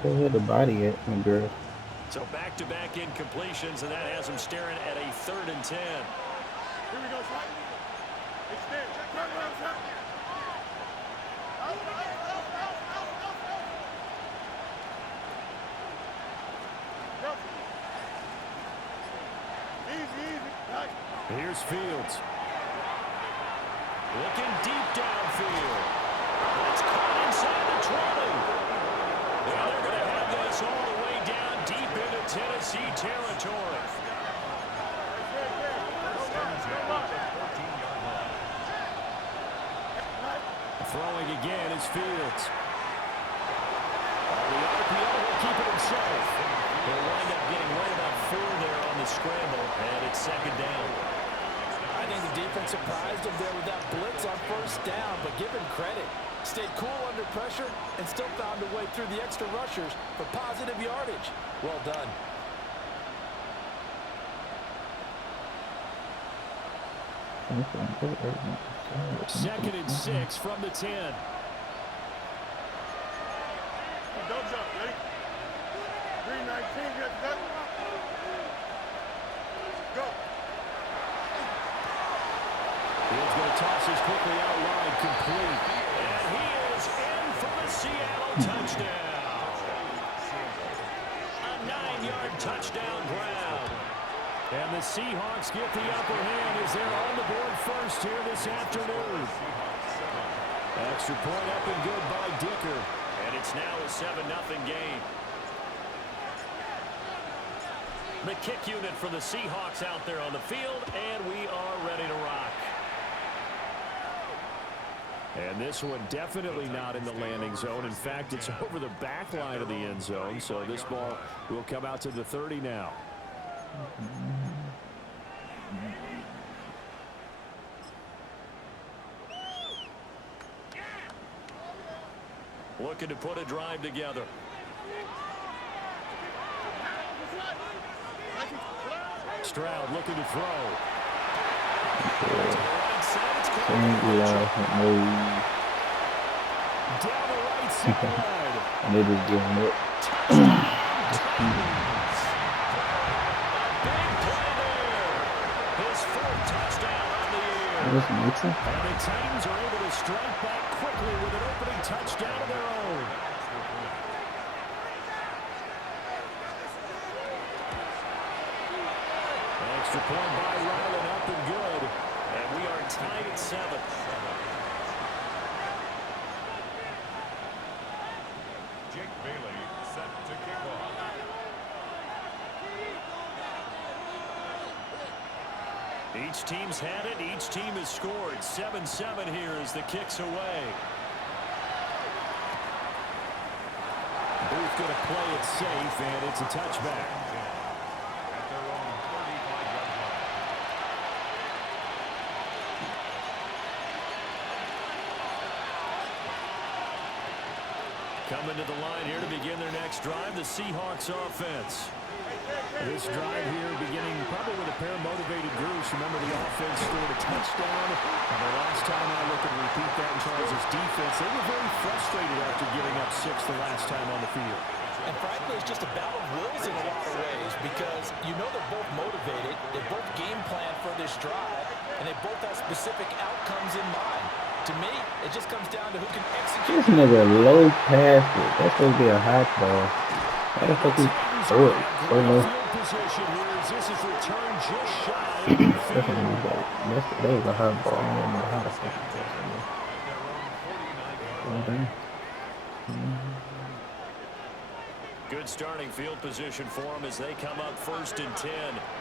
Where the hell the body at, my girl? So back-to-back incompletions, and that has him staring at a 3rd and 10. Here we go, son. Extend. Turn around, son. Out. Easy. Nice. Here's Fields. Looking deep downfield. That's caught inside the 20. Yeah, they're going to have this all the way down deep into Tennessee territory. Throwing again is Fields. The RPO will keep it himself. He'll wind up getting right about 4 there on the scramble, and it's 2nd down. I think the defense surprised him there with that blitz on 1st down, but give him credit. Stayed cool under pressure and still found a way through the extra rushers for positive yardage. Well done. Second and 6 from the 10. Dogs up, ready? 3:19, get that. Go. He's going to toss this quickly out wide, complete. And he is in for the Seattle touchdown. A 9-yard touchdown grab. And the Seahawks get the upper hand as they're on the board first here this afternoon. Extra point up and good by Dicker. And it's now a 7-0 game. The kick unit for the Seahawks out there on the field, and we are ready to rock. And this one definitely not in the landing zone. In fact, it's over the back line of the end zone, so this ball will come out to the 30 now. Looking to put a drive together. Stroud looking to throw. Down the right side. I need to give him it. Big play there. His 4th touchdown on the year. And the Titans are able to strike back quickly with an opening touchdown of their own. Extra point by Ryland, up and good. And we are tied at 7. Jake Bailey set to kick off. Each team's had it. Each team has scored. 7-7 here as the kick's away. Booth going to play it safe, and it's a touchback. At their own 35-yard line. Coming to the line here to begin their next drive, the Seahawks offense. This drive here beginning probably with a pair of motivated groups. Remember, the offense scored a touchdown. And the last time I look and repeat that in Charles' defense, they were very frustrated after giving up 6 the last time on the field. And frankly, it's just a battle of wills in a lot of ways because you know they're both motivated, they both game plan for this drive, and they both have specific outcomes in mind. To me, it just comes down to who can execute. This nigga low pass it. That's supposed to be a hot ball. How the fuck he throw it so low? This is return just shy. That was a hot ball. I don't know how to fuck it. Good starting field position for them as they come up 1st and 10.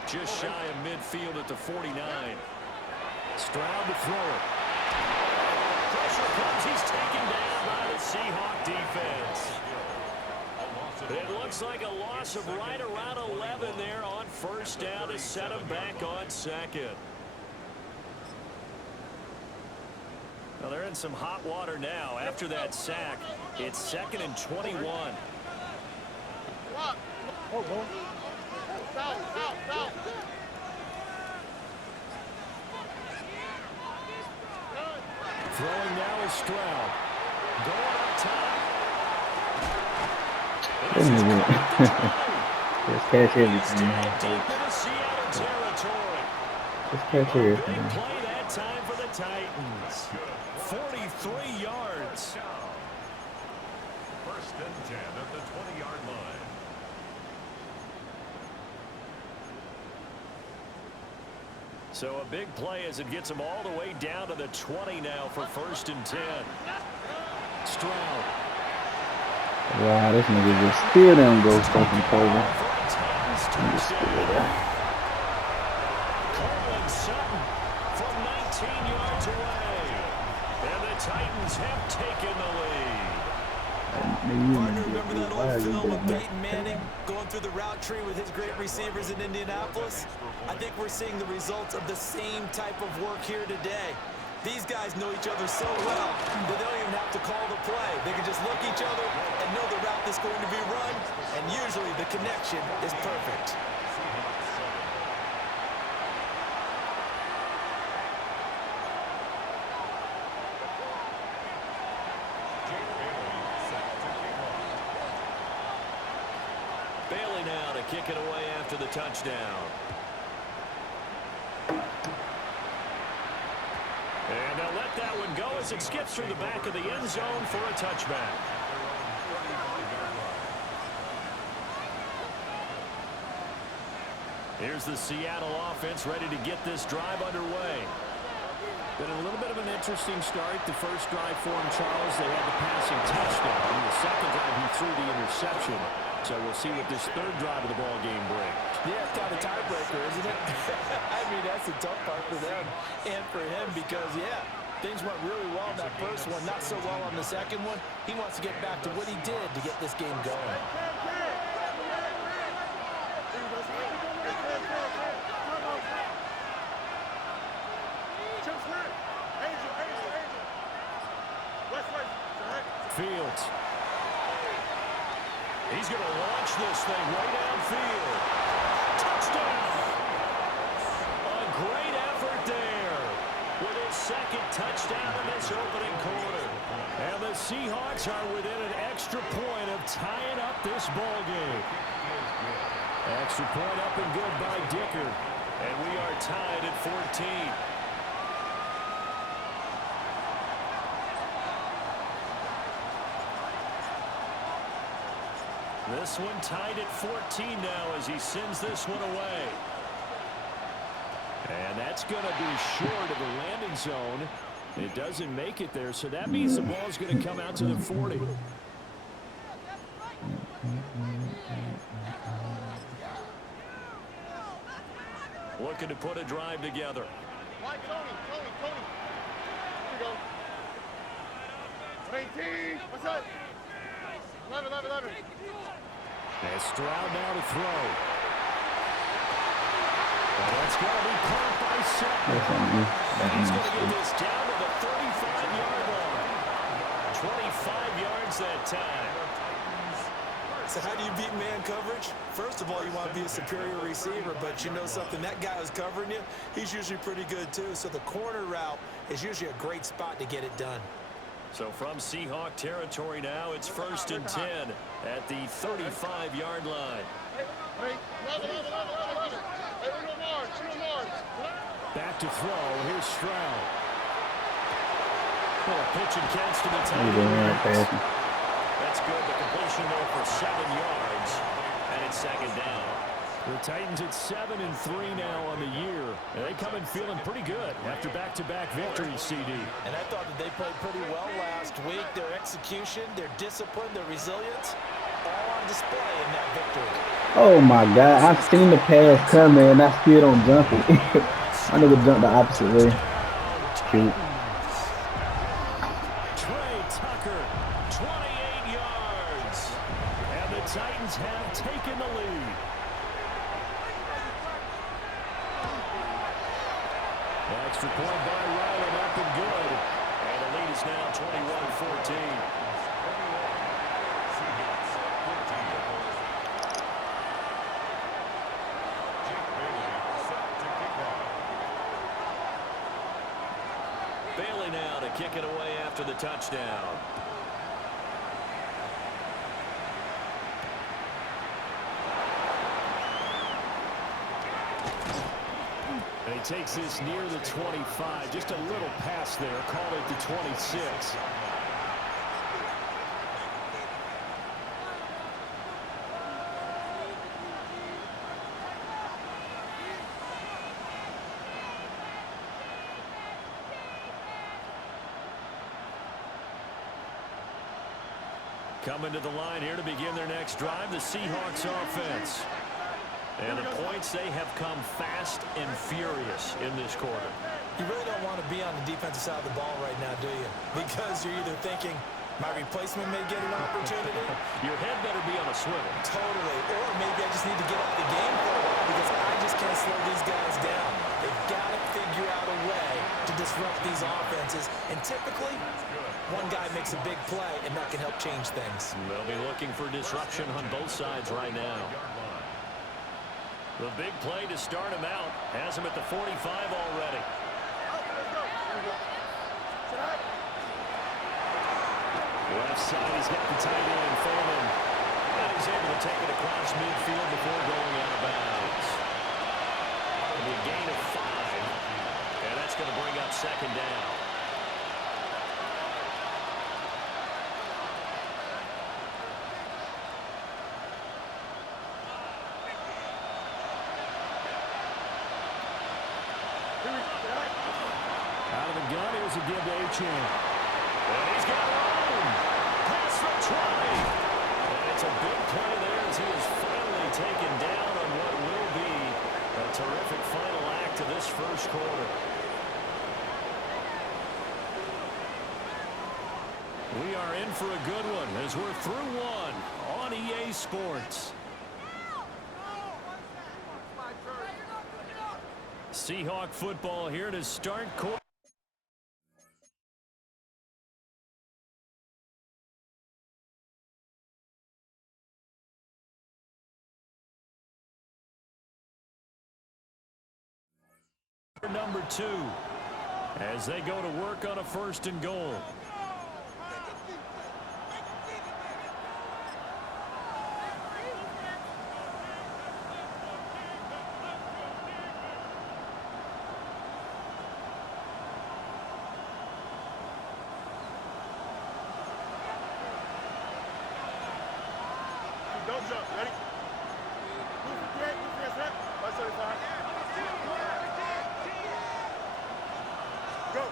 Just shy of midfield at the 49. Stroud to throw it. Pressure comes. He's taken down by the Seahawk defense. It looks like a loss of right around 11 there on 1st down to set him back on 2nd. Well, they're in some hot water now. After that sack, it's 2nd and 21. Throwing now is Stroud. Going up top. And This this is nigga. caught at the 20. Just catch He's everything, down man. deep into Seattle territory. Just catch A big everything. play that time for the Titans. 43 yards. First and 10 at the 20-yard line. So a big play as it gets them all the way down to the 20 now for first and 10. Stroud. Wow, this nigga just still don't go fucking forward. For a Titans Nigga still touchdown. there. Courtland Sutton from 19 yards away. And the Titans have taken the lead. Nigga, you Partner, nigga, remember that why old are you film of doing that? Peyton Manning going through the route tree with his great receivers in Indianapolis? I think we're seeing the results of the same type of work here today. These guys know each other so well that they don't even have to call the play. They can just look each other and know the route that's going to be run, and usually the connection is perfect. Bailey now to kick it away after the touchdown. And they'll let that one go as it skips through the back of the end zone for a touchback. Here's the Seattle offense ready to get this drive underway. Been a little bit of an interesting start. The first drive for him, Charles, they had the passing touchdown. The second drive, he threw the interception. So we'll see what this third drive of the ball game brings. Yeah, it's kind of a tiebreaker, isn't it? I mean, that's the tough part for them and for him because, yeah, things went really well in that first one, not so well on the second one. He wants to get back to what he did to get this game going. Fields. He's going to launch this thing way downfield. Touchdown! A great effort there with his second touchdown in this opening quarter. And the Seahawks are within an extra point of tying up this ball game. Extra point up and good by Dicker. And we are tied at 14. This one tied at 14 now as he sends this one away. And that's going to be short of the landing zone. It doesn't make it there, so that means the ball's going to come out to the 40. Looking to put a drive together. Tony. Here we go. 18. What's up? 11. And Stroud now to throw. And that's going to be caught by Sutton. And he's going to get this down to the 35-yard line. 25 yards that time. So how do you beat man coverage? First of all, you want to be a superior receiver, but you know something, that guy who's covering you, he's usually pretty good too. So the corner route is usually a great spot to get it done. So from Seahawk territory now, it's first and 10 at the 35-yard line. Back to throw. Here's Stroud. Well, a pitch and catch to the tight end. That's good. The completion there for 7 yards, and it's second down. The Titans at 7-3 now on the year. And they come in feeling pretty good after back-to-back victories, CD. And I thought that they played pretty well last week. Their execution, their discipline, their resilience, all on display in that victory. Oh my God, I've seen the pass coming and I still don't jump it. I nigga jumped the opposite way. Shoot. Trey Tucker, 28 yards. And the Titans have taken the lead. Extra point by Ryland up and good. And the lead is now 21-14. Bailey now to kick it away after the touchdown. And he takes this near the 25. Just a little pass there. Call it the 26. Coming to the line here to begin their next drive, the Seahawks offense. And the points, they have come fast and furious in this quarter. You really don't want to be on the defensive side of the ball right now, do you? Because you're either thinking, my replacement may get an opportunity. Your head better be on a swivel. Totally. Or maybe I just need to get out of the game for a while because I just can't slow these guys down. They've got to figure out a way to disrupt these offenses. And typically, one guy makes a big play, and that can help change things. They'll be looking for disruption on both sides right now. The big play to start him out has him at the 45 already. Left side, he's got the tight end, Foreman. And he's able to take it across midfield before going out of bounds. It'll be a gain of 5. And that's going to bring up second down. Out of the gun, here's a give to Achane. And he's got room. Pass for 20. And it's a big play there as he is finally taken down on what will be a terrific final act of this first quarter. We are in for a good one as we're through one on EA Sports. Seahawk football here to start quarter. Number 2 as they go to work on a 1st and goal. Don't jump. Ready? Move for 3, move for your set. 175. Go.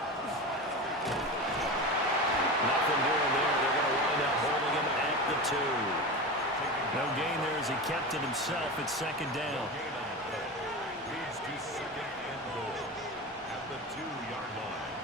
Nothing doing there. They're going to wind up holding him at the 2. No gain there as he kept it himself at second down. Leads to second and goal at the 2-yard line.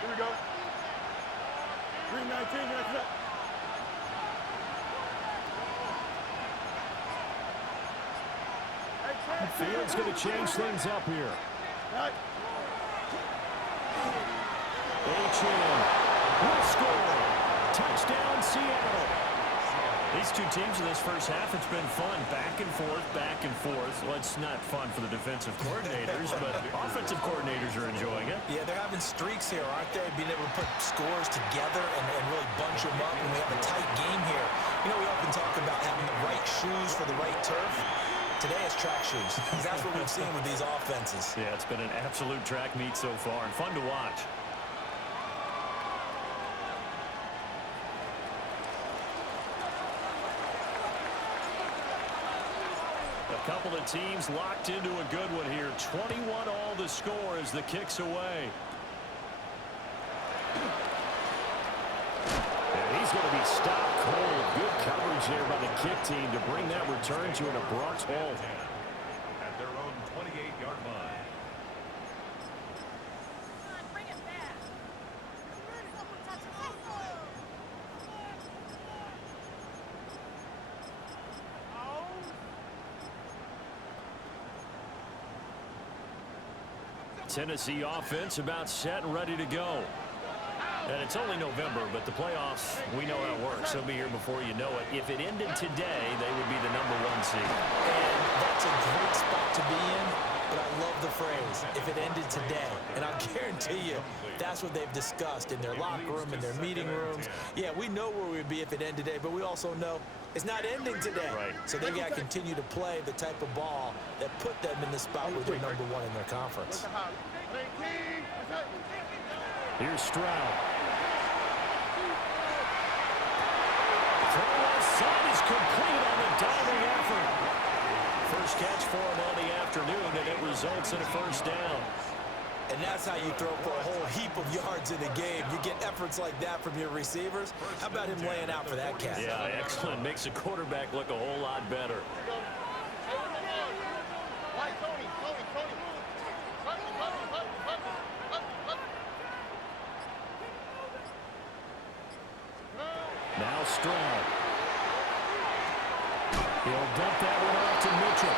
Here we go. Green 19, next up. Field's going to change things up here. Right. Achane will score. Touchdown, Seattle. These two teams in this first half, it's been fun. Back and forth, back and forth. Well, it's not fun for the defensive coordinators, but offensive coordinators are enjoying it. Yeah, they're having streaks here, aren't they? Being able to put scores together and really bunch them up, and we have a tight game here. You know, we often talk about having the right shoes for the right turf. Today is track shoes. That's what we've seen with these offenses. Yeah, it's been an absolute track meet so far and fun to watch. A couple of teams locked into a good one here. 21 all the score as the kick's away. And he's going to be stopped cold. Good coverage there by the kick team to bring that return to an abrupt halt. At their own 28-yard line. Tennessee offense about set and ready to go. And it's only November, but the playoffs, we know how it works. They'll be here before you know it. If it ended today, they would be the #1 seed. And that's a great spot to be in but I love the phrase, if it ended today. And I'll guarantee you, that's what they've discussed in their locker room, in their meeting rooms. Yeah, we know where we'd be if it ended today, but we also know it's not ending today. Right. So they've got to continue to play the type of ball that put them in the spot where they're number one in their conference. Here's Stroud. Throw left side is complete on the diving effort. First catch for him on the afternoon, and it results in a first down. And that's how you throw for a whole heap of yards in the game. You get efforts like that from your receivers. How about him laying out for that catch? Yeah, excellent. Makes the quarterback look a whole lot better. Now Stroud. He'll dump that one off to Mitchell.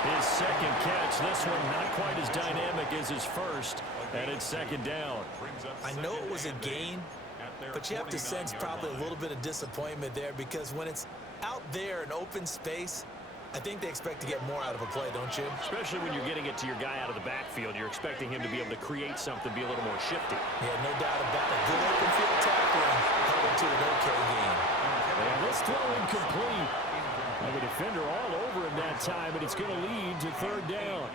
His second catch. This one not quite as dynamic as his first, and it's second down. I know it was a gain, but you have to sense probably a little bit of disappointment there because when it's out there in open space, I think they expect to get more out of a play, don't you? Especially when you're getting it to your guy out of the backfield. You're expecting him to be able to create something, be a little more shifty. Yeah, no doubt about it. Good open field tackling held it to an okay gain. And this throw incomplete. And the defender all over him that time, and it's going to lead to third down.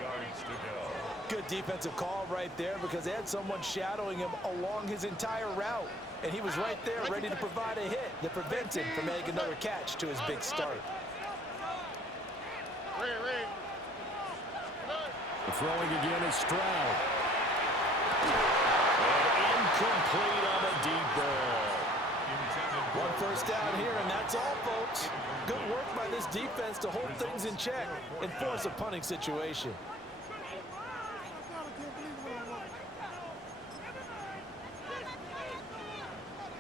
Good defensive call right there because they had someone shadowing him along his entire route. And he was right there ready to provide a hit that prevents him from making another catch to his big start. Throwing again is Stroud. And incomplete on a deep ball. One first down here, and that's all, folks. Good work by this defense to hold things in check and force a punting situation.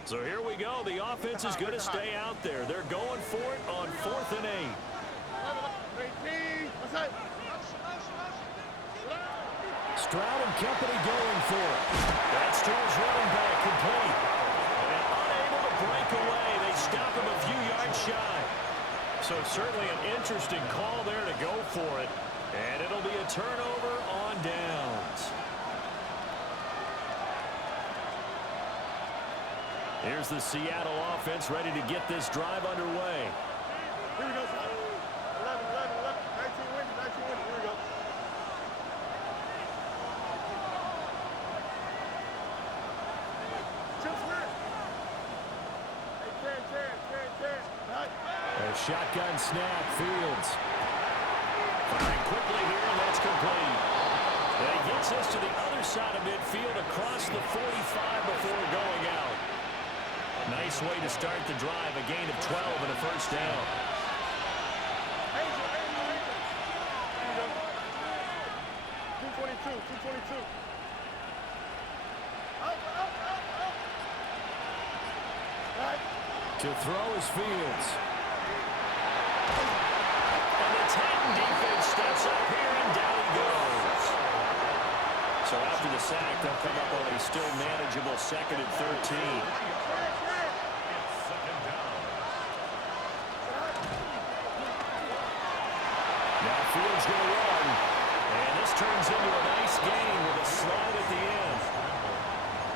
So here we go. The offense is going to stay out there. They're going for it on 4th and 8. Stroud and company going for it. That's to his running back, complete. And unable to break away. They stop him a few yards shy. So certainly an interesting call there to go for it. And it'll be a turnover on downs. Here's the Seattle offense ready to get this drive underway. Here we go, 11, 11, 11, 19 wins, 19 wins. Here we go. Chip Smith. Hey, 10. A shotgun snap, Fields. Firing quickly here, and that's complete. And he gets us to the other side of midfield across the 45 before going out. Nice way to start the drive, a gain of 12 and a first down. Angel. 222. Right. To throw is Fields. And the Titan defense steps up here, and down he goes. So after the sack, they'll come up on a still manageable 2nd and 13. Now Fields going to run. And this turns into a nice gain with a slide at the end.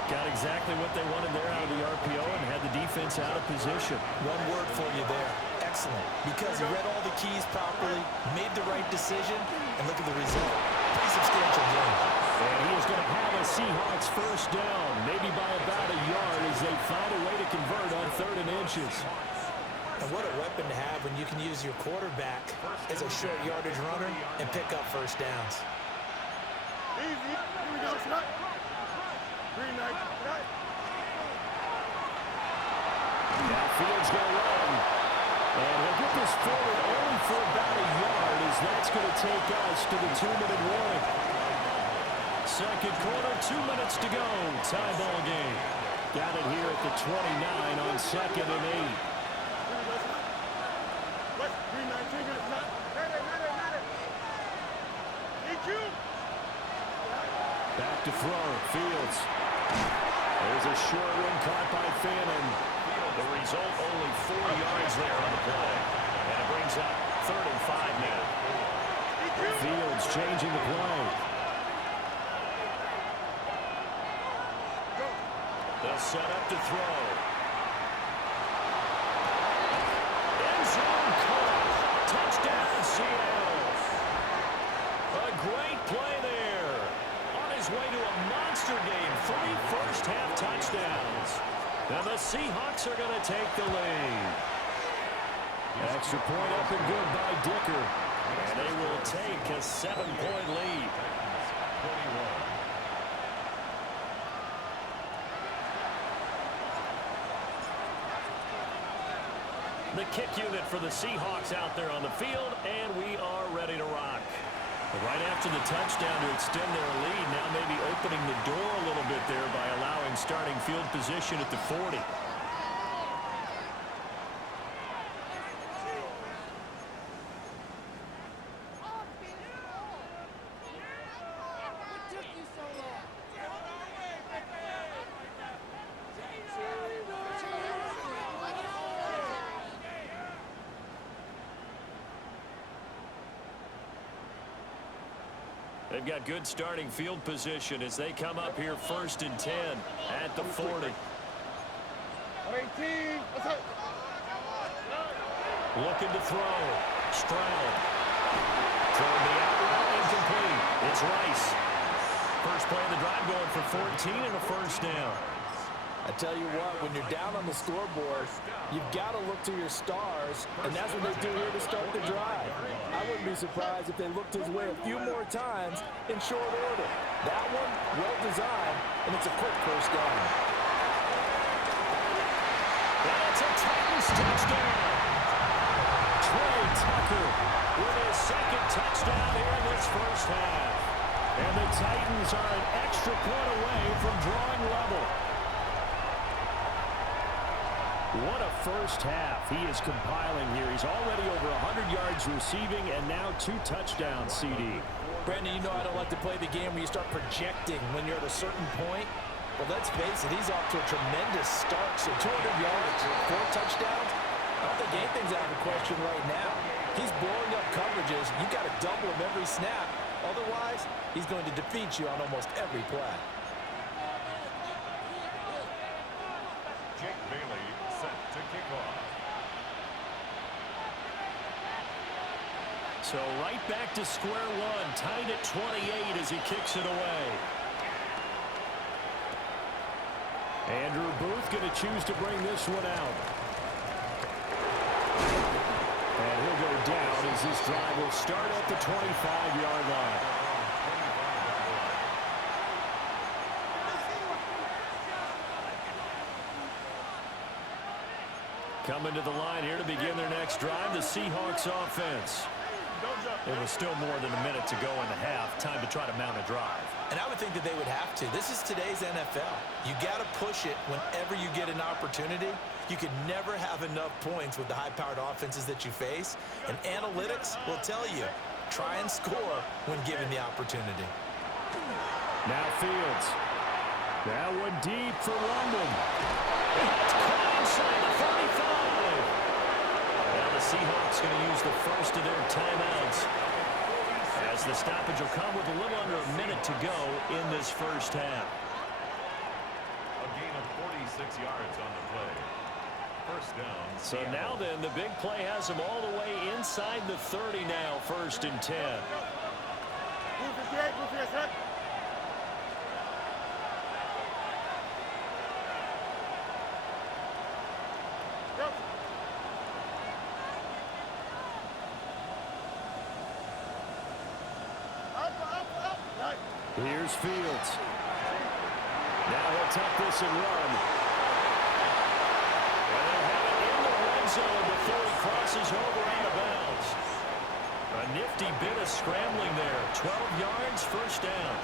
Got exactly what they wanted there out of the RPO and had the defense out of position. One word for you there. Excellent. Because he read all the keys properly, made the right decision, and look at the result. Pretty substantial game. And he is going to have a Seahawks first down, maybe by about a yard as they find a way to convert on 3rd and inches. And what a weapon to have when you can use your quarterback as a short yardage runner and pick up first downs. Easy. Here we go, shot. Green light. Shot. Now Fields going to run. And he'll get this forward only for about a yard as that's going to take us to the 2-minute warning. Second quarter, 2 minutes to go. Tie ball game. Got it here at the 29 on 2nd and 8. Back to throw, Fields. There's a short one caught by Fannin. The result, only 4 yards there on the play. And it brings up 3rd and 5 now. Fields changing the play. They'll set up to throw. End zone caught. Touchdown, Seattle. A great play there. On his way to a monster game. 3 first-half touchdowns. And the Seahawks are going to take the lead. Extra point up and good by Dicker. And they will take a 7-point lead. The kick unit for the Seahawks out there on the field, and we are ready to rock. Right after the touchdown to extend their lead, now maybe opening the door a little bit there by allowing starting field position at the 40. They've got good starting field position as they come up here 1st and 10 at the 40. 18. What's up? Looking to throw. Stroud. Throwing the out route, incomplete. It's Rice. First play of the drive going for 14 and a first down. I tell you what, when you're down on the scoreboard, you've got to look to your stars, and that's what they do here to start the drive. I wouldn't be surprised if they looked his way a few more times in short order. That one, well designed, and it's a quick first down. That's a Titans touchdown. Trey Tucker with his second touchdown here in this first half. And the Titans are an extra point away from drawing level. What a first half he is compiling here. He's already over 100 yards receiving and now 2 touchdowns, CD. Brandon, you know I don't like to play the game where you start projecting when you're at a certain point. But let's face it, he's off to a tremendous start. So 200 yards, 4 touchdowns. I don't think anything's out of the question right now. He's blowing up coverages. You've got to double him every snap. Otherwise, he's going to defeat you on almost every play. Jake Bailey set to kick off. So right back to square one, tied at 28 as he kicks it away. Andrew Booth going to choose to bring this one out. And he'll go down as this drive will start at the 25-yard line. Coming to the line here to begin their next drive, the Seahawks offense. It was still more than a minute to go in the half. Time to try to mount a drive. And I would think that they would have to. This is today's NFL. You got to push it whenever you get an opportunity. You can never have enough points with the high-powered offenses that you face. And analytics will tell you, try and score when given the opportunity. Now Fields. That one deep for London. It's caught inside the 35. Now the Seahawks going to use the first of their timeouts, as the stoppage will come with a little under a minute to go in this first half. A gain of 46 yards on the play. First down. So now then, the big play has them all the way inside the 30 now, 1st and 10. Here's Fields. Now he'll tuck this and run. And they'll have it in the red zone before he crosses over out of bounds. A nifty bit of scrambling there. 12 yards, first down.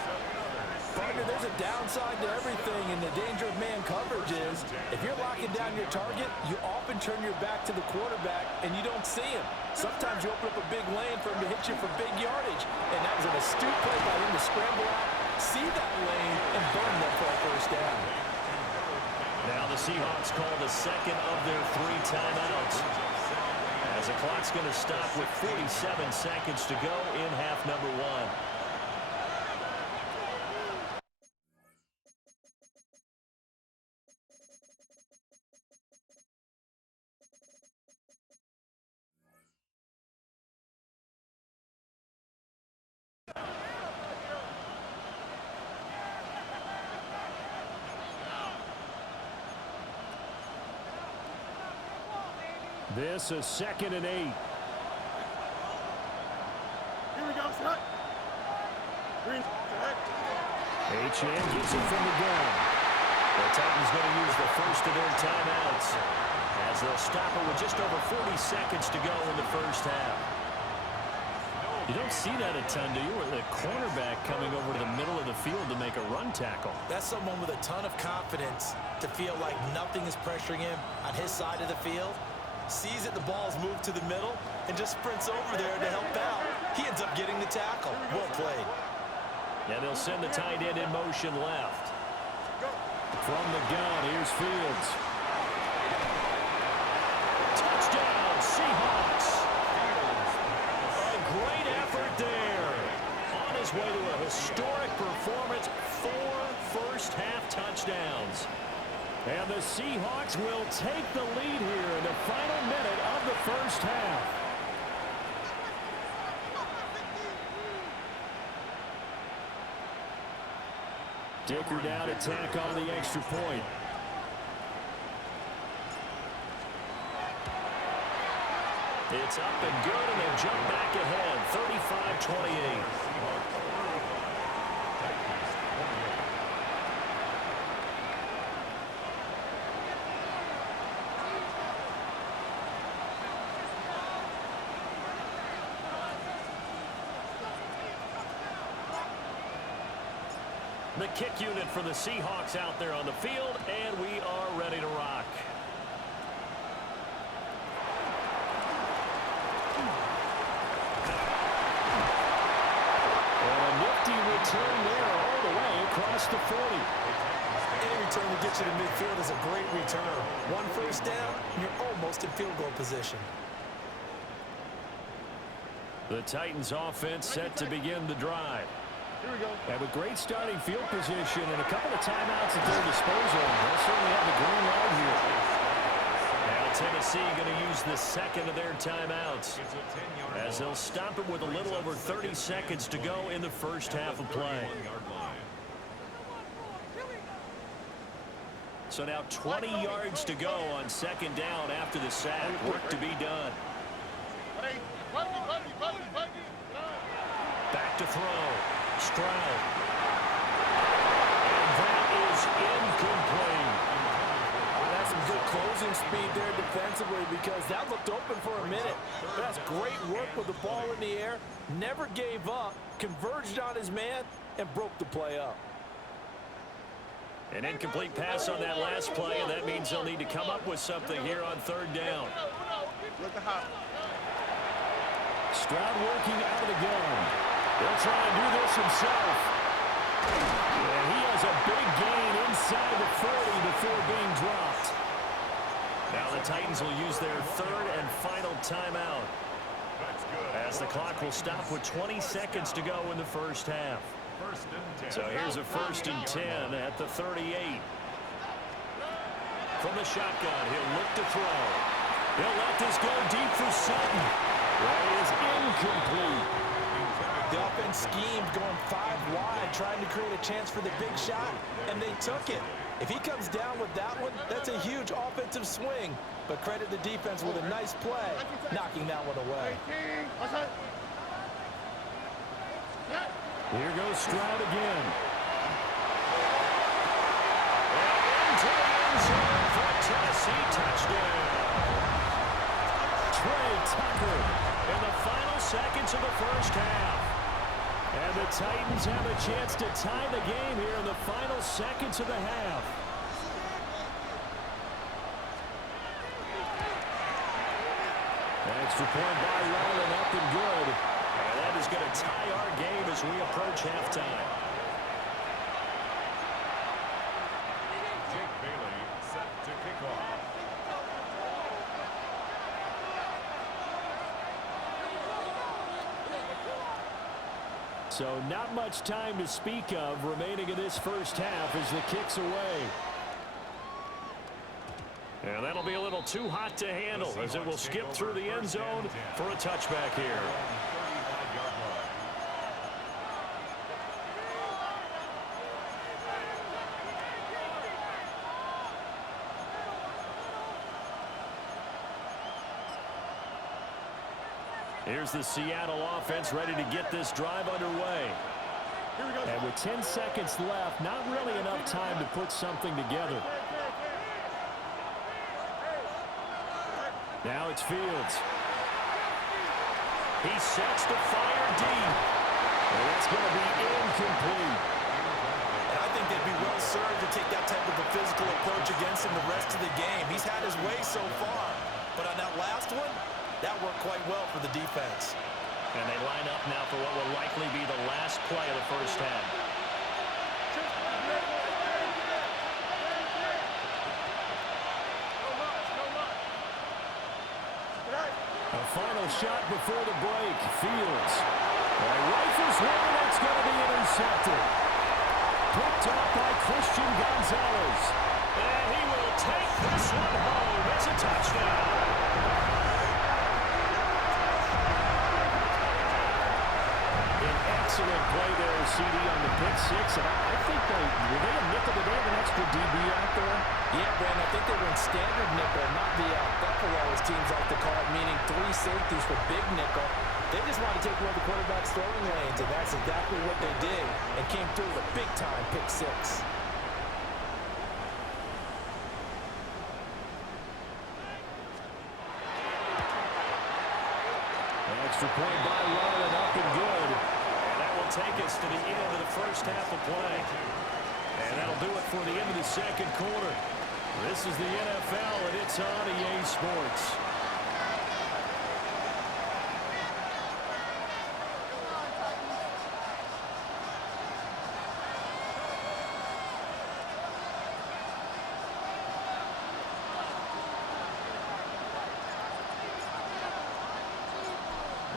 Partner, there's a downside to everything, and the danger of man coverage is if you're locking down your target, you often turn your back to the quarterback and you don't see him. Sometimes you open up a big lane for him to hit you for big yardage, and that was an astute play by him to scramble out, see that lane, and burn them for a first down. Now the Seahawks call the second of their 3 timeouts. As the clock's going to stop with 47 seconds to go in half number one. This is 2nd and 8. Here we go, set. Green, set. H.N. gets it from the gun. The Titans going to use the first of their timeouts as they'll stop it with just over 40 seconds to go in the first half. You don't see that a ton, do you? Where the cornerback coming over to the middle of the field to make a run tackle. That's someone with a ton of confidence to feel like nothing is pressuring him on his side of the field. Sees that the ball's moved to the middle and just sprints over there to help out. He ends up getting the tackle. Well played. Yeah, they'll send the tight end in motion left. From the gun, here's Fields. Touchdown, Seahawks. A great effort there. On his way to a historic performance, 4 first-half touchdowns. And the Seahawks will take the lead here in the final minute of the first half. Dicker down to tack on the extra point. It's up and good, and they jump back ahead, 35-28. The kick unit for the Seahawks out there on the field, and we are ready to rock. And a nifty return there all the way across the 40. Any return to get you to midfield is a great return. 1 first down, you're almost in field goal position. The Titans offense set to begin the drive. Here we go. And with great starting field position and a couple of timeouts at their disposal, they'll certainly have the green light here. Now Tennessee going to use the second of their timeouts as they'll stop it with a little over 30 seconds to go in the first half of play. So now 20 yards to go on second down after the sack. Work to be done. Back to throw. Stroud. And that is incomplete. That's some good closing speed there defensively because that looked open for a minute. That's great work with the ball in the air. Never gave up, converged on his man, and broke the play up. An incomplete pass on that last play, and that means they'll need to come up with something here on third down. Stroud working out of the gun. He'll try and do this himself. And he has a big gain inside the 40 before being dropped. Now the Titans will use their third and final timeout as the clock will stop with 20 seconds to go in the first half. So here's a 1st and 10 at the 38. From the shotgun, he'll look to throw. He'll let this go deep for Sutton. That is incomplete. The offense schemed going 5 wide, trying to create a chance for the big shot, and they took it. If he comes down with that one, that's a huge offensive swing. But credit the defense with a nice play, knocking that one away. Here goes Stroud again. And into the end zone for a Tennessee touchdown. Trey Tucker in the final seconds of the first half. And the Titans have a chance to tie the game here in the final seconds of the half. An extra point by Rowland, up and good. And that is going to tie our game as we approach halftime. Jake Bailey set to kick off. So not much time to speak of remaining in this first half as the kick's away. And that'll be a little too hot to handle as it will skip through the end zone for a touchback here. Here's the Seattle offense ready to get this drive underway. And with 10 seconds left, not really enough time to put something together. Now it's Fields. He sets to fire deep. And that's going to be incomplete. And I think they'd be well served to take that type of a physical approach against him the rest of the game. He's had his way so far. But on that last one, that worked quite well for the defense. And they line up now for what will likely be the last play of the first half. A final shot before the break. Fields. Rifles one, that's going to be intercepted. Picked up by Christian Gonzalez. And he will take this one home. It's a touchdown. Excellent play there, CD, on the pick six. And I think were they a nickel? Did they have an extra DB out there? Yeah, Brandon, I think they went standard nickel, not the buffalo, as teams like to call it, meaning 3 safeties for big nickel. They just wanted to take one of the quarterback's throwing lanes, and that's exactly what they did, and came through with a big-time pick six. An extra point by Ryan, up and good. And that will take us to the end of the first half of play. And that'll do it for the end of the second quarter. This is the NFL, and it's on EA Sports.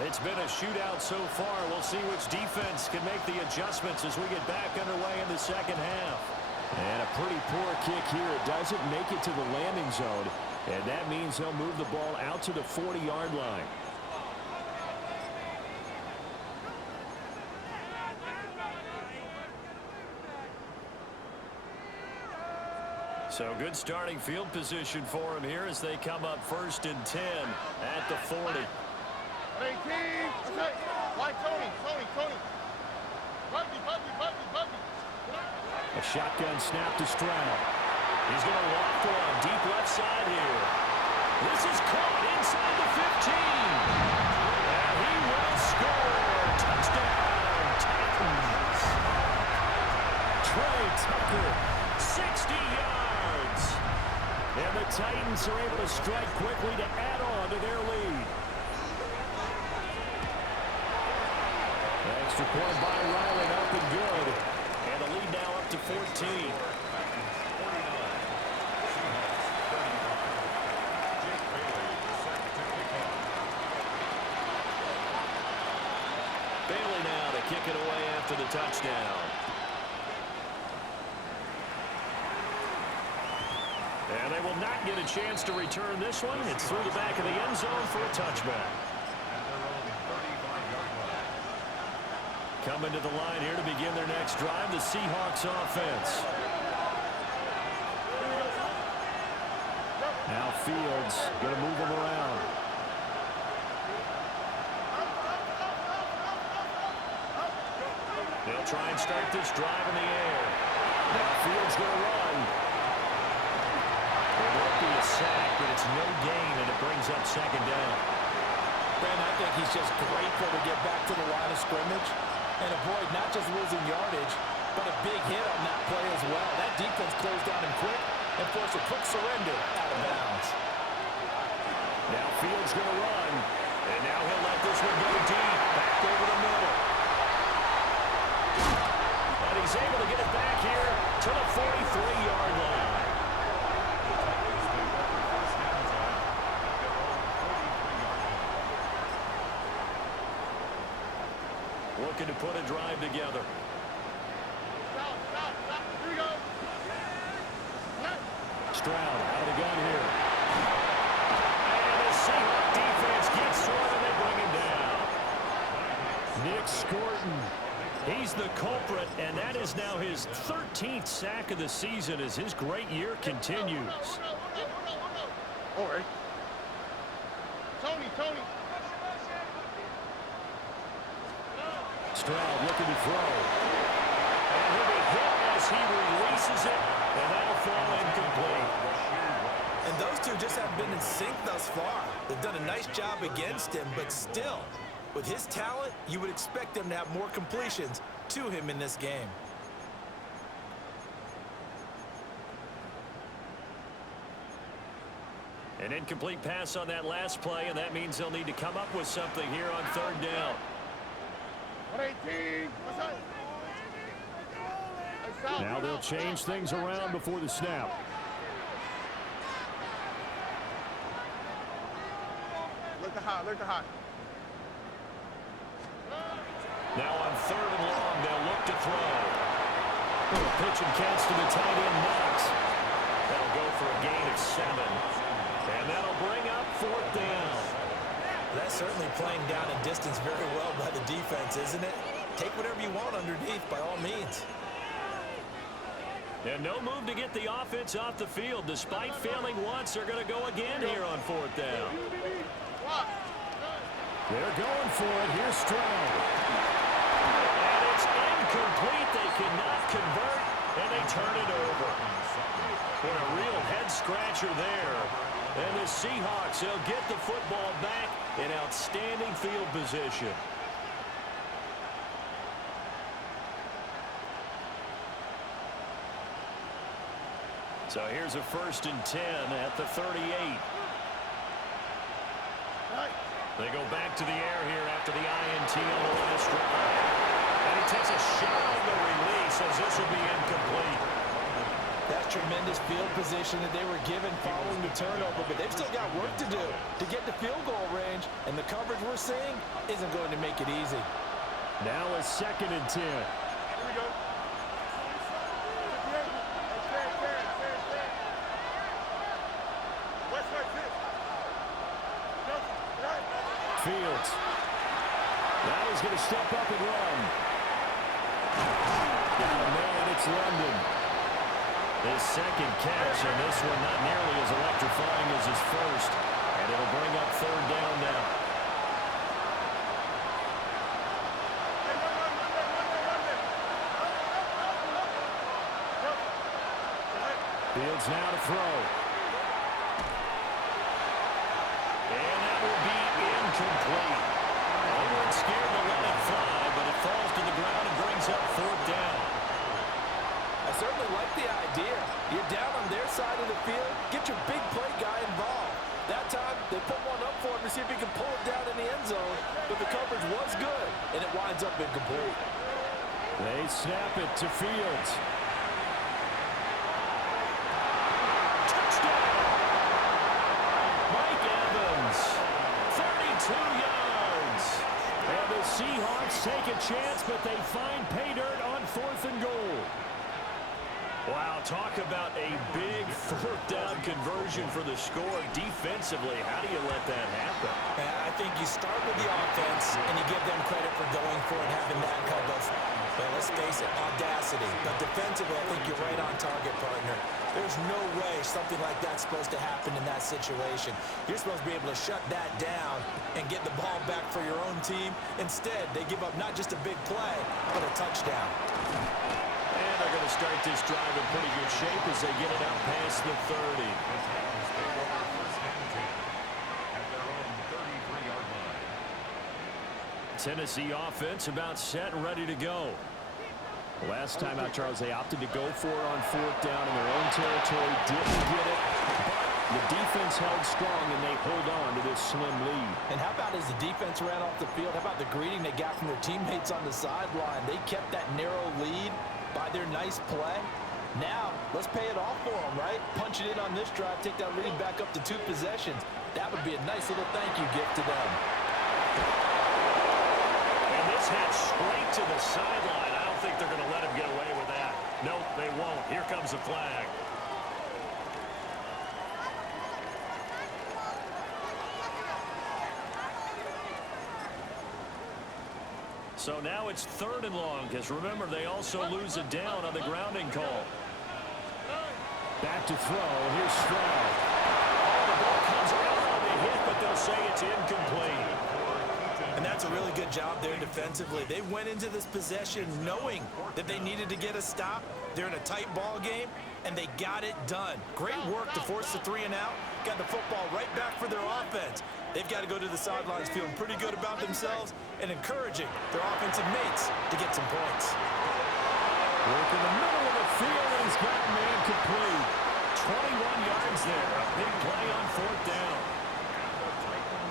It's been a shootout so far. We'll see which defense can make the adjustments as we get back underway in the second half. And a pretty poor kick here. It doesn't make it to the landing zone. And that means they'll move the ball out to the 40-yard line. So good starting field position for him here as they come up 1st and 10 at the 40. 18. That's it. Like Tony. Buggy. A shotgun snap to Stroud. He's going to loft one deep left side here. This is caught inside the 15. And he will score. Touchdown, Titans. Trey Tucker, 60 yards. And the Titans are able to strike quickly to add on to their lead. Extra point by Ryland, up and good. And the lead now up to 14. Bailey now to kick it away after the touchdown. And they will not get a chance to return this one. It's through the back of the end zone for a touchback. Coming to the line here to begin their next drive, the Seahawks offense. Now Fields going to move them around. They'll try and start this drive in the air. Now Fields going to run. It won't be a sack, but it's no gain, and it brings up 2nd down. Brandon, I think he's just grateful to get back to the line of scrimmage and avoid not just losing yardage, but a big hit on that play as well. That defense closed down him quick and forced a quick surrender out of bounds. Now Fields going to run, and now he'll let this one go deep, back over the middle. And he's able to get it back here to the 43-yard line. looking to put a drive together. Here we go. Stroud out of the gun here. And the Seahawks defense gets to him, and they bring him down. Nick Scorton, he's the culprit, and that is now his 13th sack of the season as his great year continues. All right. Tony. Stroud looking to throw. And he'll be hit as he releases it, and that'll fall incomplete. And those two just haven't been in sync thus far. They've done a nice job against him, but still, with his talent, you would expect him to have more completions to him in this game. An incomplete pass on that last play, and that means they'll need to come up with something here on third down. 118. What's up? Now they'll change things around before the snap. Look the hot. Now on third and long, they'll look to throw. Pitch and catch to the tight end Knox. That'll go for a gain of 7. And that'll bring up fourth down. That's certainly playing down and distance very well by the defense, isn't it? Take whatever you want underneath by all means. And no move to get the offense off the field. Despite failing once, they're going to go again here on fourth down. They're going for it. Here's Stroud. And it's incomplete. They cannot convert, and they turn it over. What a real head-scratcher there. And the Seahawks, they'll get the football back in outstanding field position. So here's a 1st and 10 at the 38. They go back to the air here after the INT on the last drive. And he takes a shot on the release as this will be incomplete. That's tremendous field position that they were given following the turnover, but they've still got work to do to get to field goal range, and the coverage we're seeing isn't going to make it easy. Now a 2nd and 10. Here we go. Fields. Now he's going to step up and run. Got a man, it's London. His 2nd catch, and this one not nearly as electrifying as his first. And it'll bring up third down now. Fields now to throw. And that will be incomplete. They weren't scared to let it fly, but it falls to the ground and brings up fourth down. I certainly like the idea. You're down on their side of the field. Get your big play guy involved. That time, they put one up for him to see if he can pull it down in the end zone, but the coverage was good, and it winds up incomplete. They snap it to Fields. Touchdown! Mike Evans, 32 yards. And the Seahawks take a chance, but they find pay dirt on 4th and goal. Wow, talk about a big 4th down conversion for the score. Defensively, how do you let that happen? I think you start with the offense, and you give them credit for going for it, having that kind of, well, let's face it, audacity. But defensively, I think you're right on target, partner. There's no way something like that's supposed to happen in that situation. You're supposed to be able to shut that down and get the ball back for your own team. Instead, they give up not just a big play, but a touchdown. And they're going to start this drive in pretty good shape as they get it out past the 30. Tennessee offense about set and ready to go. Last time out, Charles, they opted to go for it on 4th down in their own territory. Didn't get it, but the defense held strong, and they hold on to this slim lead. And how about as the defense ran off the field, how about the greeting they got from their teammates on the sideline? They kept that narrow lead by their nice play. Now, let's pay it off for them, right? Punch it in on this drive, take that lead back up to 2 possessions. That would be a nice little thank you gift to them. And This hit straight to the sideline. I don't think they're going to let him get away with that. Nope, they won't. Here comes the flag. So now it's 3rd and long, because remember, they also lose a down on the grounding call. Back to throw. Here's Stroud. The ball comes out on the hit, but they'll say it's incomplete. And that's a really good job there defensively. They went into this possession knowing that they needed to get a stop. They're in a tight ball game, and they got it done. Great work to force the 3 and out. Got the football right back for their offense. They've got to go to the sidelines feeling pretty good about themselves and encouraging their offensive mates to get some points. Work in the middle of the field, and he's got man complete. 21 yards there. A big play on 4th down.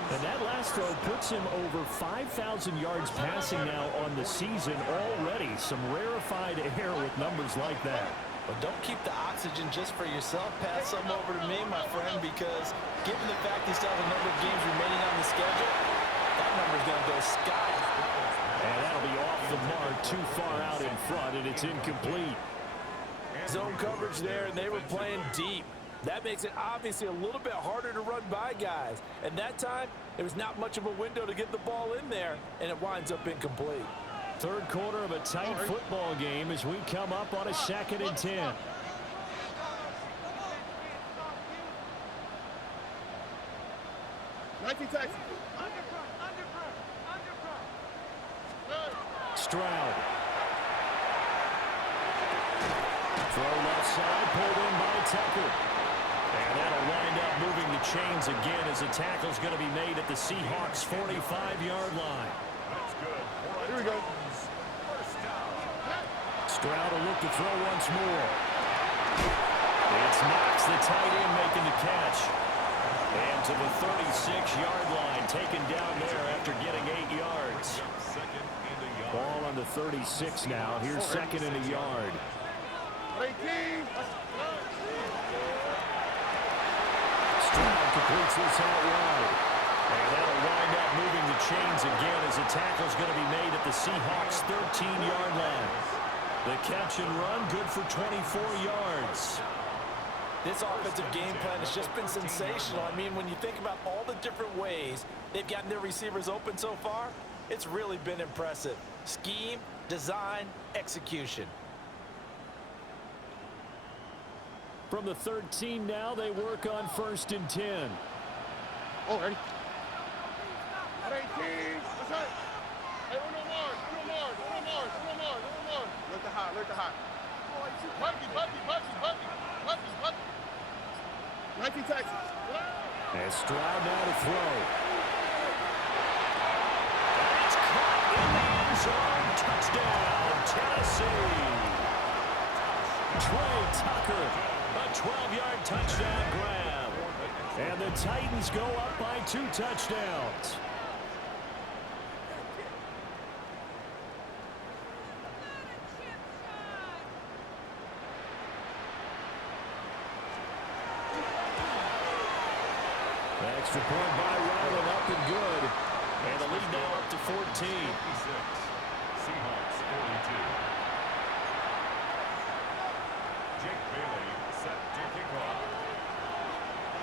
And that last throw puts him over 5,000 yards passing now on the season already. Some rarefied air with numbers like that. But don't keep the oxygen just for yourself. Pass some over to me, my friend, because given the fact he still has a number of games remaining on the schedule, that number's going to go sky high. And that'll be off the mark, too far out in front, and it's incomplete. Zone coverage there, and they were playing deep. That makes it obviously a little bit harder to run by guys. And that time, there was not much of a window to get the ball in there, and it winds up incomplete. 3rd quarter of a tight football game as we come up on a 2nd and 10. Stroud. Throw left side, pulled in by Tucker. And that'll wind up moving the chains again as the tackle's going to be made at the Seahawks' 45-yard line. That's good. Here we go. Stroud will look to throw once more. It's Knox, the tight end, making the catch. And to the 36-yard line, taken down there after getting 8 yards. Ball on the 36 now. Here's 2nd and a yard. Stroud completes this out wide. And that'll wind up moving the chains again as the tackle's going to be made at the Seahawks' 13-yard line. The catch and run, good for 24 yards. This offensive game plan has just been sensational. I mean, when you think about all the different ways they've gotten their receivers open so far, it's really been impressive. Scheme, design, execution. From the 13 now, they work on 1st and 10. Oh, ready? 18. What's up? Hey, uno more. Look the hot. Bucky. 19 Texas. And Stroud now to throw. It's caught in the end zone. Touchdown, Tennessee. Trey Tucker, a 12-yard touchdown grab. And the Titans go up by 2 touchdowns. Extra point by Ryland, up and good. And the lead now up to 14. Seahawks 42. Jake Bailey set to kick off.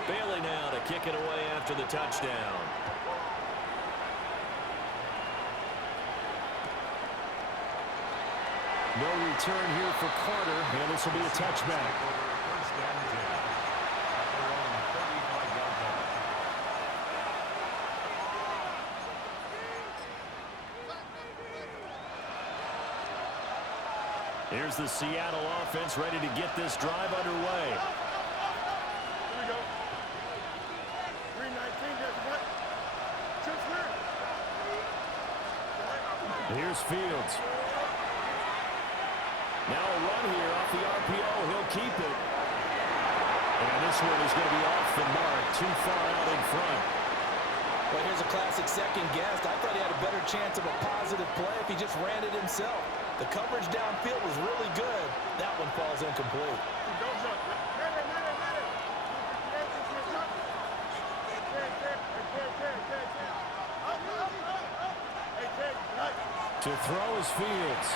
Bailey now to kick it away after the touchdown. No return here for Carter, and this will be a touchback. First down 10. At their own 35-yard line. Here's the Seattle offense ready to get this drive underway. Here we go. 319, there's what? Here's Fields. Now a run here off the RPO. He'll keep it. And this one is going to be off the mark. Too far out in front. Well, here's a classic second guess. I thought he had a better chance of a positive play if he just ran it himself. The coverage downfield was really good. That one falls incomplete. To throw is Fields.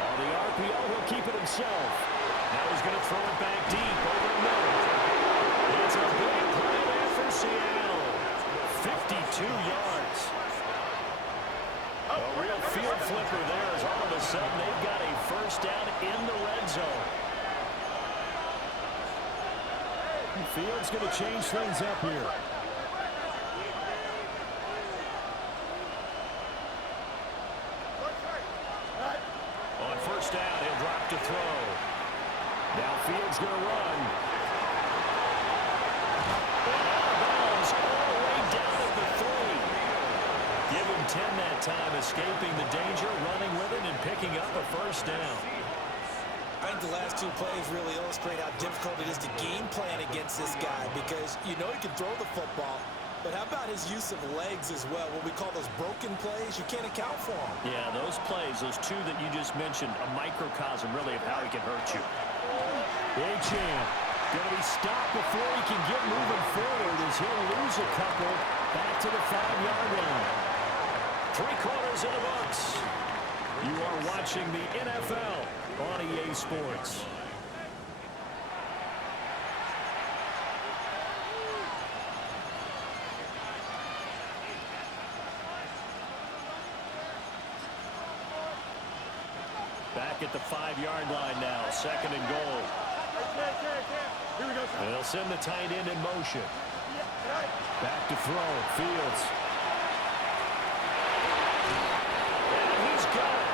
On the RPO, he'll keep it himself. Now he's going to throw it back deep over the middle. It's a big play there for Seattle. 52 yards. A real field flipper there as all of a sudden they've got a first down in the red zone. Fields going to change things up here. On first down, he'll drop to throw. Now Fields going to run. And out of bounds all the way down at the 3. Give him 10 that time, escaping the danger, running with it, and picking up a first down. I think the last two plays really illustrate how difficult it is to game plan against this guy because you know he can throw the football, but how about his use of legs as well? What we call those broken plays, you can't account for them. Yeah, those plays, those two that you just mentioned, a microcosm really of how he can hurt you. A-Chan going to be stopped before he can get moving forward as he'll lose a couple back to the 5-yard line. 3/4 in the books. You are watching the NFL on EA Sports. Back at the 5-yard line now, 2nd and goal. Here we go. And they'll send the tight end in motion. Back to throw, Fields. And he's got it.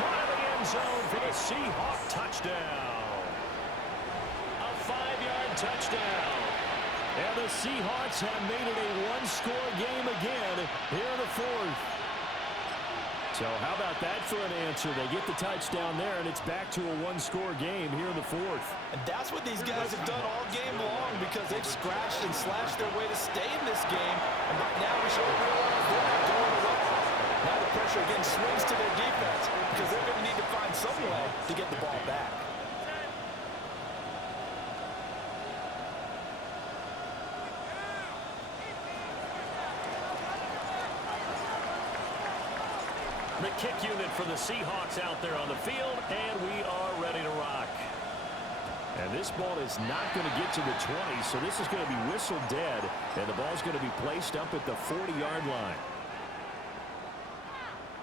Caught in the end zone for the Seahawk touchdown. A 5-yard touchdown. And the Seahawks have made it a one-score game again here in the 4th. So how about that for an answer? They get the touchdown there, and it's back to a one-score game here in the 4th. And that's what these guys have done all game long because they've scratched and slashed their way to stay in this game. And right now we should realize they're not going away. Now the pressure again swings to their defense because they're going to need to find some way to get the ball back. The kick unit for the Seahawks out there on the field, and we are ready to rock. And this ball is not going to get to the 20, so this is going to be whistled dead, and the ball's going to be placed up at the 40-yard line.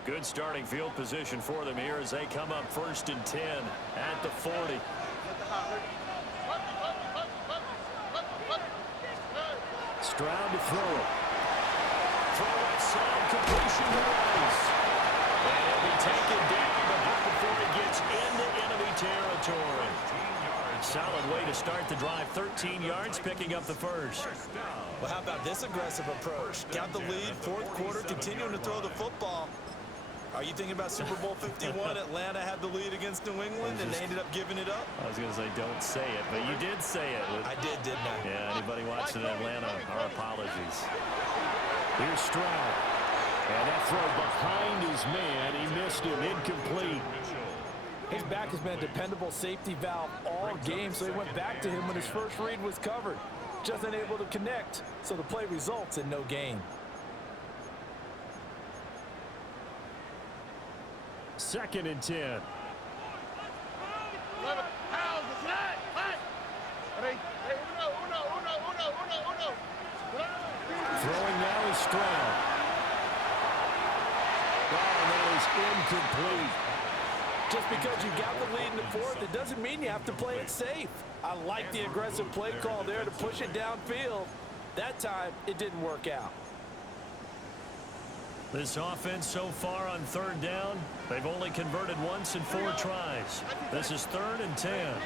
Good starting field position for them here as they come up 1st and 10 at the 40. Stroud to throw it. Throw right side, completion to Rice. And he'll be taken down, but not before he gets into enemy territory. Solid way to start the drive. 13 yards, picking up the first. Well, how about this aggressive approach? Got the lead, 4th quarter, continuing to throw the football. Are you thinking about Super Bowl 51? Atlanta had the lead against New England, and they ended up giving it up? I was going to say, don't say it, but you did say it. I did, didn't I? Yeah, anybody watching Atlanta, our apologies. Here's Stroud. And that throw behind his man, he missed him, incomplete. His back has been a dependable safety valve all game, so he went back to him when his first read was covered. Just unable to connect, so the play results in no gain. 2nd and 10. Throwing now is Stroud. And that is incomplete. Just because you got the lead in the 4th, it doesn't mean you have to play it safe. I like the aggressive play call there to push it downfield. That time, it didn't work out. This offense so far on 3rd down, they've only converted once in 4 tries. This is 3rd and 10.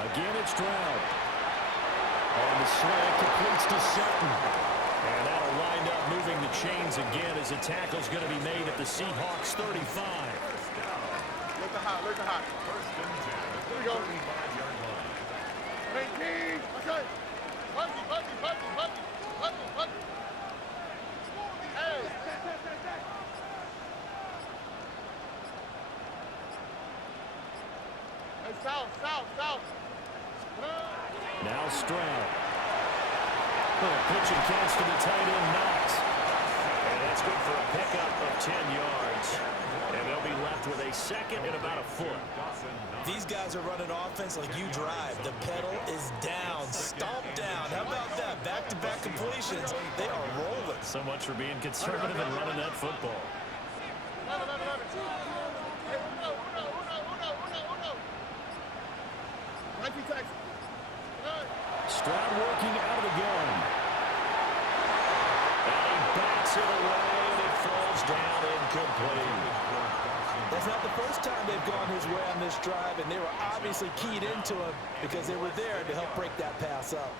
Again, it's Stroud. And the slant completes to Sutton. And that'll wind up moving the chains again as a tackle's going to be made at the Seahawks 35. Look hot, look hot. Here we go. 19. Okay. Hey. Hey, south. Now Stroud. Little pitch and catch to the tight end, Knox. And that's good for a pickup of 10 yards. And they'll be left with a second and about a foot. These guys are running offense like you drive. The pedal is down, stomp down. How about that? Back-to-back completions. They are rolling. So much for being conservative and running that football. Stroud working out of the gun. And he backs it away, and it falls down incomplete. That's not the first time they've gone his way on this drive, and they were obviously keyed into him because they were there to help break that pass up.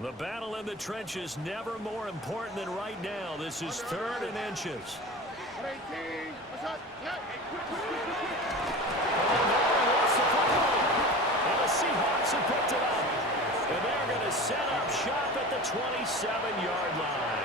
The battle in the trenches never more important than right now. This is 3rd and inches. And the Seahawks have picked it up. And they're going to set up shop at the 27-yard line.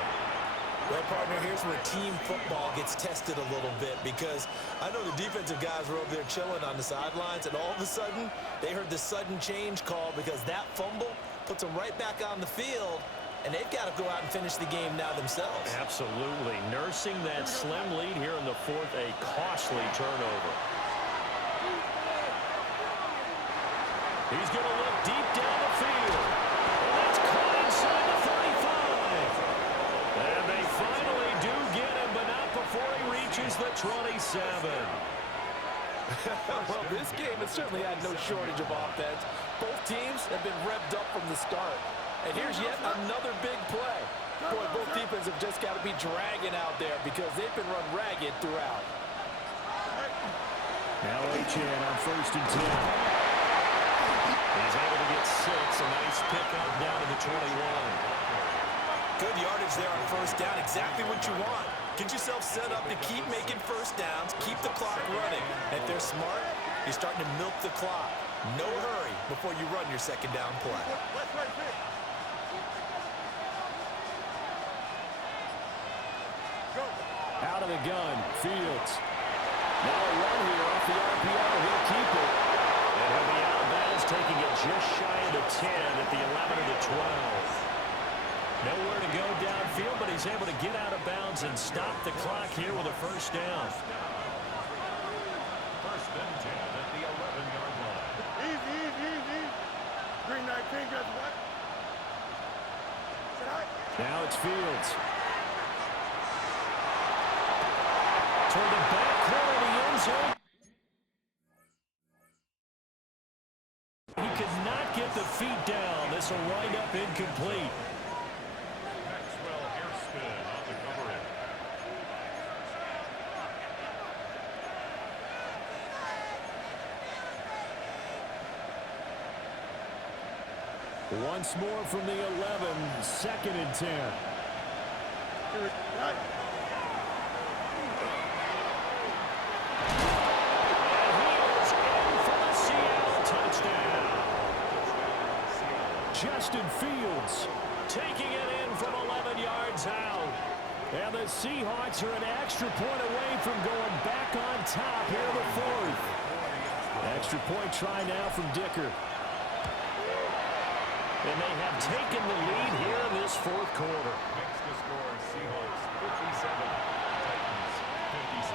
Well, partner, here's where team football gets tested a little bit because I know the defensive guys were over there chilling on the sidelines, and all of a sudden, they heard the sudden change call because that fumble puts them right back on the field, and they've got to go out and finish the game now themselves. Absolutely. Nursing that slim lead here in the 4th, a costly turnover. He's going to look deep down the field. And that's caught inside the 35. And they finally do get him, but not before he reaches the 27. Well, this game has certainly had no shortage of offense. Both teams have been revved up from the start. And here's yet another big play. Boy, both defenses have just got to be dragging out there because they've been run ragged throughout. Now H.N. on 1st and 10. He's able to get 6. A nice pickup down to the 21. Good yardage there on 1st down. Exactly what you want. Get yourself set up to keep making 1st downs, keep the clock running. And if they're smart, you're starting to milk the clock. No hurry before you run your 2nd down play. Out of the gun, Fields. Now a run here off the RPO. He'll keep it. And he'll be out of bounds, taking it just shy of the 10 at the 11 of the 12. Nowhere to go downfield, but he's able to get out of bounds and stop the clock here with a 1st down. 1st and 10 at the 11-yard line. Easy. Green 19, guess what? Now it's Fields. Toward the back corner of the end zone. He could not get the feet down. This will wind up incomplete. On the cover in. Once more from the 11, 2nd and 10. And he is in for the Seattle touchdown. Justin Fields taking it in from 11 yards out. And the Seahawks are an extra point away from going back on top here in the 4th. Extra point try now from Dicker. And they have taken the lead here in this 4th quarter. Makes the score Seahawks 57, Titans 56.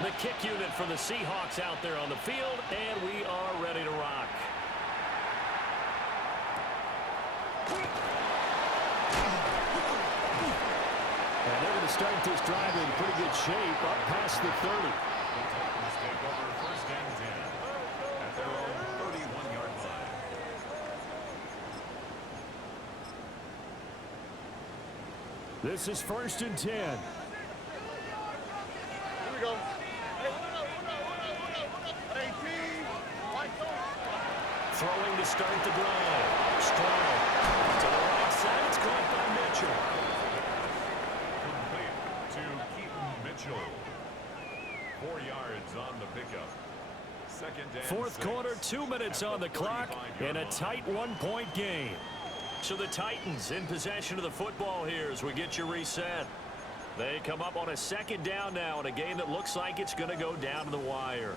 The kick unit for the Seahawks out there on the field, and we are ready to rock. And they're going to start this drive in pretty good shape up past the 30. The Titans take over 1st and 10 at their own 31-yard line. This is 1st and 10. Here we go. Throwing to start the drive. Stroud to the right side. It's caught by Mitchell. Complete to Keaton Mitchell. 4 yards on the pickup. 2nd and 4th 6. quarter, 2 minutes on the clock, and a tight 1-point game. So the Titans in possession of the football here as we get you reset. They come up on a second down now in a game that looks like it's going to go down to the wire.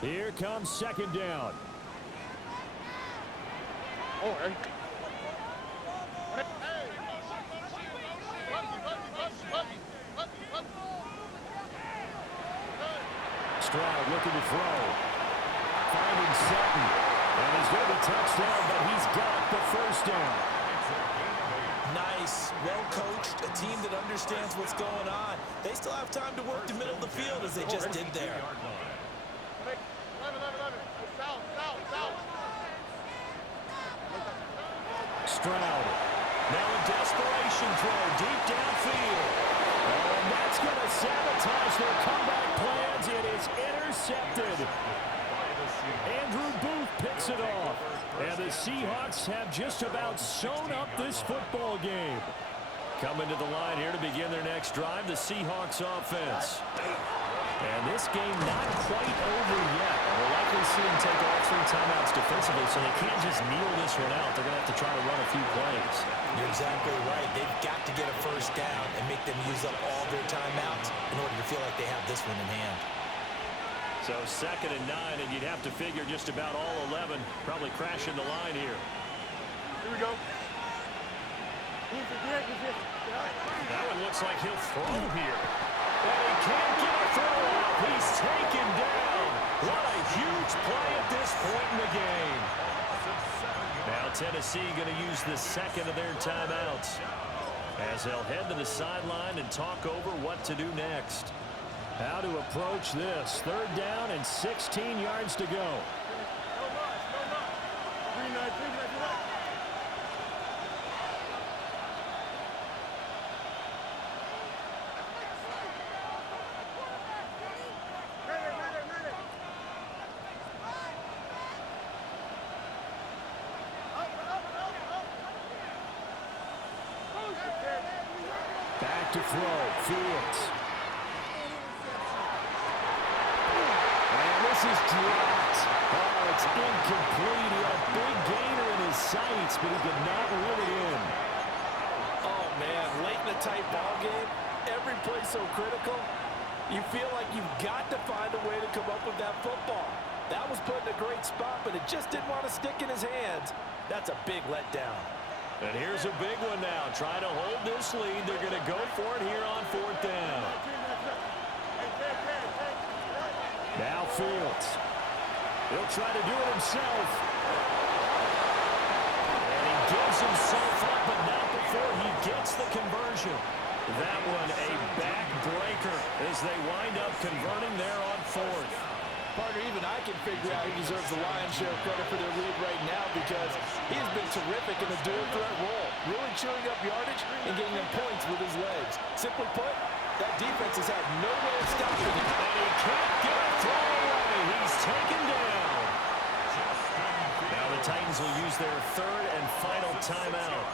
Here comes second down. Oh, hey. Stroud looking to throw. Finding Sutton. And he's going to be touchdown, but he's got the first down. Nice, well-coached, a team that understands what's going on. They still have time to work the middle of the field as they just did there. Stroud. Now a desperation throw deep downfield. And that's going to sabotage their comeback plans. It is intercepted. Andrew Booth picks it off. And the Seahawks have just about sewn up this football game. Coming to the line here to begin their next drive, the Seahawks offense. And this game not quite over yet. We'll likely see them take all 3 timeouts defensively, so they can't just kneel this one out. They're going to have to try to run a few plays. You're exactly right. They've got to get a first down and make them use up all their timeouts in order to feel like they have this one in hand. So 2nd and 9, and you'd have to figure just about all 11 probably crashing the line here. Here we go. That one looks like he'll throw here. And he can't get a throw off. He's taken down. What a huge play at this point in the game. Now Tennessee going to use the 2nd of their timeouts as they'll head to the sideline and talk over what to do next. How to approach this. 3rd down and 16 yards to go. Back to throw. Fields. And this is dropped. Oh, it's incomplete. He had a big gainer in his sights, but he could not reel it in. Oh, man, late in a tight ball game, every play so critical, you feel like you've got to find a way to come up with that football. That was put in a great spot, but it just didn't want to stick in his hands. That's a big letdown. And here's a big one now. Trying to hold this lead. They're going to go for it here on 4th down. Now Fields. He'll try to do it himself. And he gives himself up, but not before he gets the conversion. That one a backbreaker as they wind up converting there on 4th. Partner, even I can figure out he deserves the lion's share of credit for their lead right now because he has been terrific in the dual threat role, really chewing up yardage and getting them points with his legs. Simply put, that defense has had no way of stopping him. And he can't get a throw away. He's taken down. Now the Titans will use their 3rd and final timeout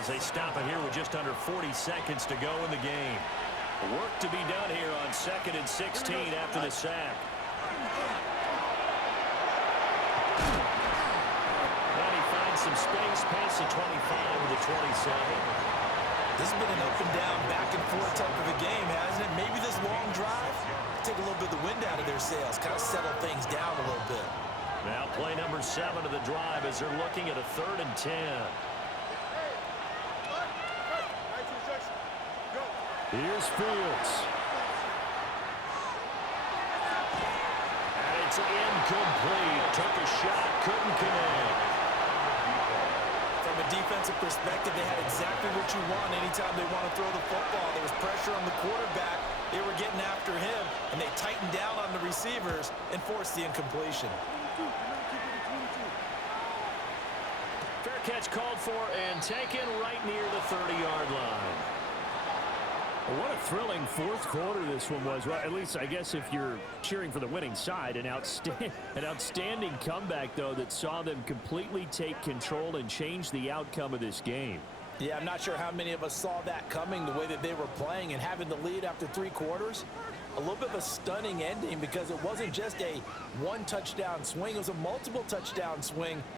as they stop it here with just under 40 seconds to go in the game. Work to be done here on 2nd and 16 after the sack. And he finds some space past the 25 to the 27. This has been an up and down, back and forth type of a game, hasn't it? Maybe this long drive take a little bit of the wind out of their sails, kind of settle things down a little bit. Now play number 7 of the drive as they're looking at a 3rd and 10. Here's Fields. And it's incomplete. Took a shot, couldn't connect. From a defensive perspective, they had exactly what you want anytime they want to throw the football. There was pressure on the quarterback. They were getting after him, and they tightened down on the receivers and forced the incompletion. Fair catch called for and taken right near the 30-yard line. Well, what a thrilling 4th quarter this one was. Well, at least I guess if you're cheering for the winning side, an outstanding comeback, though, that saw them completely take control and change the outcome of this game. Yeah, I'm not sure how many of us saw that coming the way that they were playing and having the lead after 3 quarters. A little bit of a stunning ending because it wasn't just a 1 touchdown swing. It was a multiple touchdown swing